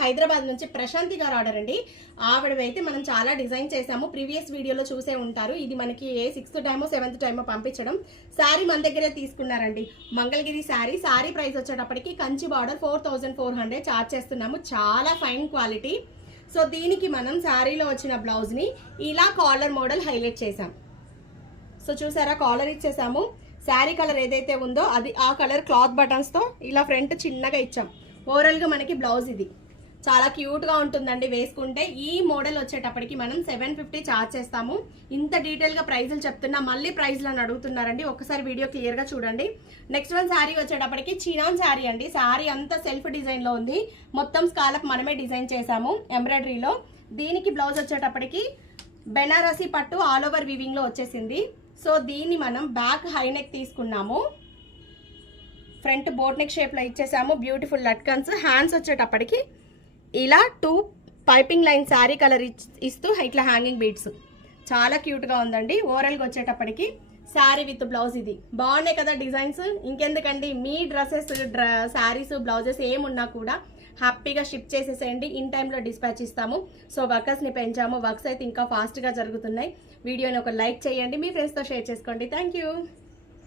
హైదరాబాద్ నుంచి ప్రశాంతి గారు ఆర్డర్ అండి. ఆవిడవైతే మనం చాలా డిజైన్ చేసాము, ప్రీవియస్ వీడియోలో చూసే ఉంటారు. ఇది మనకి 6th టైమో 7th టైమో పంపించడం. శారీ మన దగ్గరే తీసుకున్నారండి. మంగళగిరి శారీ ప్రైస్ వచ్చేటప్పటికి కంచి బార్డర్ 4400 చార్జ్ చేస్తున్నాము. చాలా ఫైన్ క్వాలిటీ. సో దీనికి మనం శారీలో వచ్చిన బ్లౌజ్ని ఇలా కాలర్ మోడల్ హైలైట్ చేసాం. సో చూసారా, కాలర్ ఇచ్చేసాము. శారీ కలర్ ఏదైతే ఉందో అది ఆ కలర్ క్లాత్ బటన్స్తో ఇలా ఫ్రంట్ చిన్నగా ఇచ్చాం. ఓవరాల్గా మనకి బ్లౌజ్ ఇది చాలా క్యూట్గా ఉంటుందండి వేసుకుంటే. ఈ మోడల్ వచ్చేటప్పటికి మనం 750 ఛార్జ్ చేస్తాము. ఇంత డీటెయిల్గా ప్రైజులు చెప్తున్నా మళ్ళీ ప్రైజ్లు అని అడుగుతున్నారండి, ఒకసారి వీడియో క్లియర్గా చూడండి. నెక్స్ట్ వన్ శారీ వచ్చేటప్పటికి చినాన్ శారీ అండి. శారీ అంతా సెల్ఫ్ డిజైన్లో ఉంది. మొత్తం స్కాలప్ మనమే డిజైన్ చేసాము ఎంబ్రాయిడరీలో. దీనికి బ్లౌజ్ వచ్చేటప్పటికి బెనారసీ పట్టు ఆల్ ఓవర్ వీవింగ్లో వచ్చేసింది. సో దీన్ని మనం బ్యాక్ హై నెక్ తీసుకున్నాము, ఫ్రంట్ బోట్ నెక్ షేప్లో ఇచ్చేసాము. బ్యూటిఫుల్ లట్కన్స్. హ్యాండ్స్ వచ్చేటప్పటికి ఇలా 2 పైపింగ్ లైన్ శారీ కలర్ ఇస్తూ ఇట్లా హ్యాంగింగ్ బీడ్స్ చాలా క్యూట్గా ఉందండి. ఓవరాల్గా వచ్చేటప్పటికి శారీ విత్ బ్లౌజ్ ఇది బాగున్నాయి కదా డిజైన్స్. ఇంకెందుకండి, మీ డ్రెస్సెస్ శారీస్ బ్లౌజెస్ ఏమున్నా కూడా హ్యాపీగా షిప్ చేసేసేయండి. ఇన్ టైంలో డిస్పాచ్ ఇస్తాము. సో వర్కర్స్ని పెంచాము, వర్క్స్ అయితే ఇంకా ఫాస్ట్గా జరుగుతున్నాయి. వీడియోని ఒక లైక్ చేయండి, మీ ఫ్రెండ్స్తో షేర్ చేసుకోండి. Thank you.